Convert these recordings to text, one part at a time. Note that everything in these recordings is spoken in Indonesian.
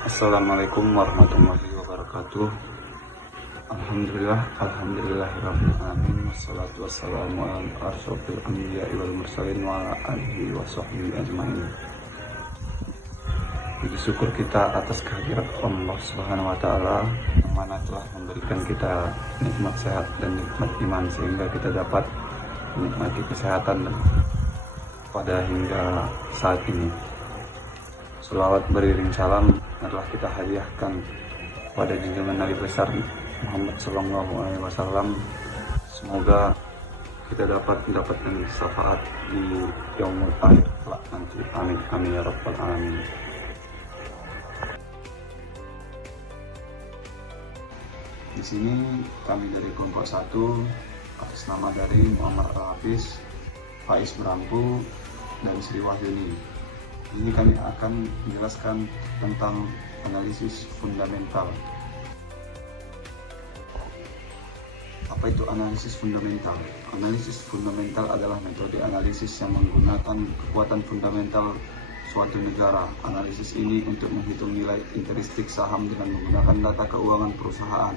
Assalamualaikum warahmatullahi wabarakatuh. Alhamdulillahirabbil alamin, wassalatu wassalamu ala asyrofil anbiya'i wal mursalin wa ala alihi wa sahbihi ajmain. Puji syukur kita atas kehadirat Allah Subhanahu wa taala yang mana telah memberikan kita nikmat sehat dan nikmat iman sehingga kita dapat menikmati kesehatan pada hingga saat ini. Selawat beriring salam adalah kita hadiahkan pada junjungan Nabi besar Muhammad SAW. Semoga kita dapat mendapatkan syafaat di yaumul akhir kelak nanti. Amin amin ya rabbal alamin. Di sini kami dari kelompok 1 atas nama dari Muhammad Al-Hafiz, Faiz Merampu, dan Sri Wahyuni. Ini kami akan menjelaskan tentang analisis fundamental. Apa itu analisis fundamental? Analisis fundamental adalah metode analisis yang menggunakan kekuatan fundamental suatu negara. Analisis ini untuk menghitung nilai intrinsik saham dengan menggunakan data keuangan perusahaan.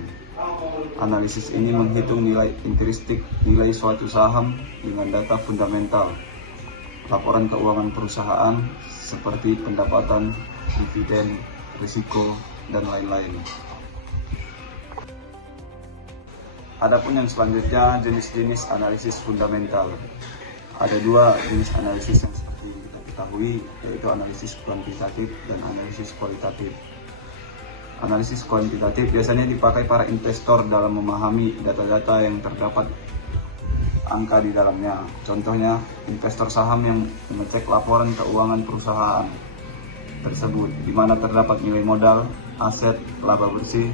Analisis ini menghitung nilai intrinsik nilai suatu saham dengan data fundamental, laporan keuangan perusahaan seperti pendapatan, dividen, risiko, dan lain-lain. Adapun yang selanjutnya jenis-jenis analisis fundamental. Ada 2 jenis analisis yang seperti kita ketahui, yaitu analisis kuantitatif dan analisis kualitatif. Analisis kuantitatif biasanya dipakai para investor dalam memahami data-data yang terdapat angka di dalamnya. Contohnya, investor saham yang mengecek laporan keuangan perusahaan tersebut, di mana terdapat nilai modal, aset, laba bersih,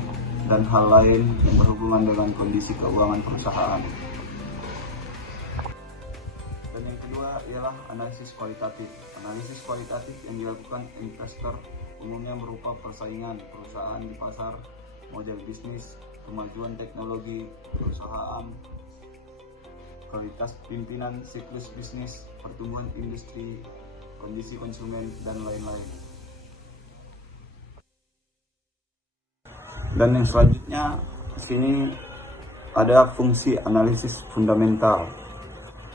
dan hal lain yang berhubungan dengan kondisi keuangan perusahaan. Dan yang kedua ialah analisis kualitatif. Analisis kualitatif yang dilakukan investor umumnya berupa persaingan perusahaan di pasar, model bisnis, kemajuan teknologi perusahaan, kualitas pimpinan, siklus bisnis, pertumbuhan industri, kondisi konsumen, dan lain-lain. Dan yang selanjutnya di sini ada fungsi analisis fundamental.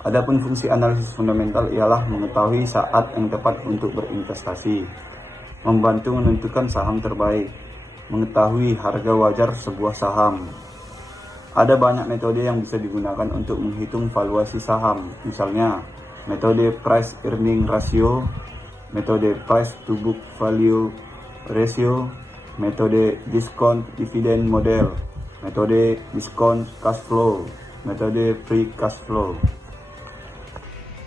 Adapun fungsi analisis fundamental ialah mengetahui saat yang tepat untuk berinvestasi, membantu menentukan saham terbaik, mengetahui harga wajar sebuah saham. Ada banyak metode yang bisa digunakan untuk menghitung valuasi saham, misalnya metode price earning ratio, metode price to book value ratio, metode discount dividend model, metode discount cash flow, metode free cash flow.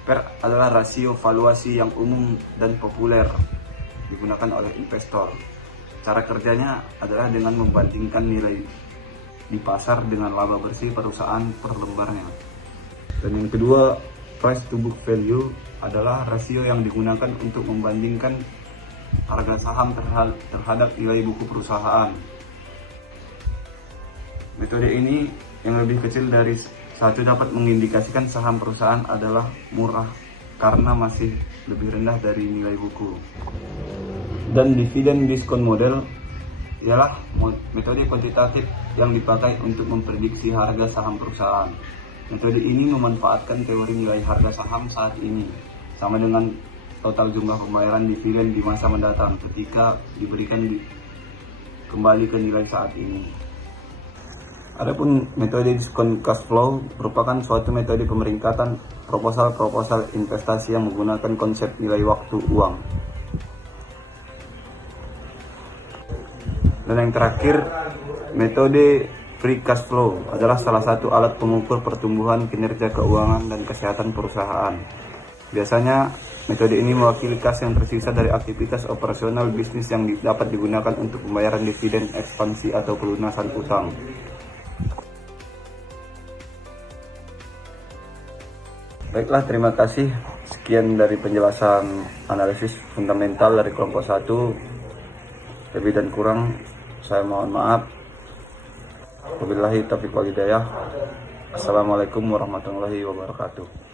PER adalah rasio valuasi yang umum dan populer digunakan oleh investor. Cara kerjanya adalah dengan membandingkan nilai di pasar dengan laba bersih perusahaan per lembarnya. Dan yang kedua, price to book value adalah rasio yang digunakan untuk membandingkan harga saham terhadap nilai buku perusahaan. Metode ini yang lebih kecil dari 1 dapat mengindikasikan saham perusahaan adalah murah karena masih lebih rendah dari nilai buku. Dan dividen discount model ialah metode kuantitatif yang dipakai untuk memprediksi harga saham perusahaan. Metode ini memanfaatkan teori nilai harga saham saat ini sama dengan total jumlah pembayaran dividen di masa mendatang ketika diberikan kembali ke nilai saat ini. Adapun metode discount cash flow merupakan suatu metode pemeringkatan proposal investasi yang menggunakan konsep nilai waktu uang. Dan yang terakhir, metode free cash flow adalah salah satu alat pengukur pertumbuhan kinerja keuangan dan kesehatan perusahaan. Biasanya, metode ini mewakili kas yang tersisa dari aktivitas operasional bisnis yang dapat digunakan untuk pembayaran dividen, ekspansi, atau pelunasan utang. Baiklah, terima kasih. Sekian dari penjelasan analisis fundamental dari kelompok 1. Lebih dan kurang saya mohon maaf. Wabillahi taufiq wal hidayah. Assalamualaikum warahmatullahi wabarakatuh.